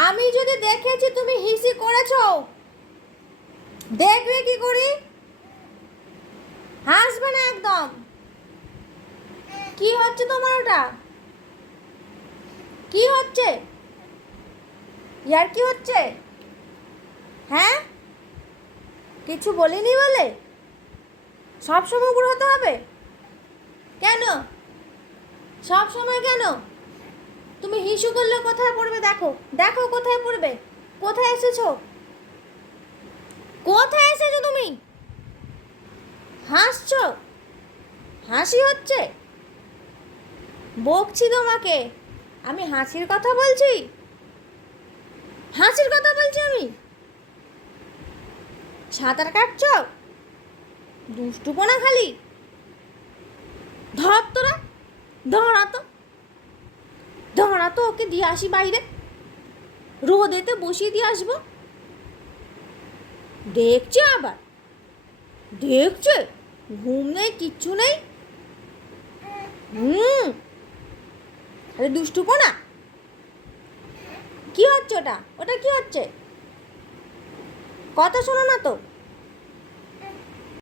আমি যদি দেখেছি তুমি হিসি করেছো, দেখবে কি করি? হাসবে না একদম। কি হচ্ছে তোমার ওটা? কি হচ্ছে? ইয়ার কি হচ্ছে? হ্যাঁ, কিছু বলিনি বলে সব সময় উপর হতে হবে কেন? সব সময় কেন? তুমি হিসু করলে কোথায় পড়বে? দেখো দেখো কোথায় পড়বে। কোথায় এসেছো? কোথায় এসেছো তুমি? হাসছো? হাসি হচ্ছে? বকছি তোমাকে। আমি হাসির কথা বলছি? হাসির কথা বলছি আমি? সাঁতার কাটছো? দুষ্টুপনা খালি। ধর তোরা, ধরা তো ওকে দিয়ে আসি বাইরে, রোদেতে বসিয়ে দিয়ে আসবো। দেখছে আবার, দেখছে ঘুম নেই কিচ্ছু নেই। আরে দুষ্টুপনা। কি হচ্ছে ওটা? ওটা কি হচ্ছে? কথা শোনো না তো।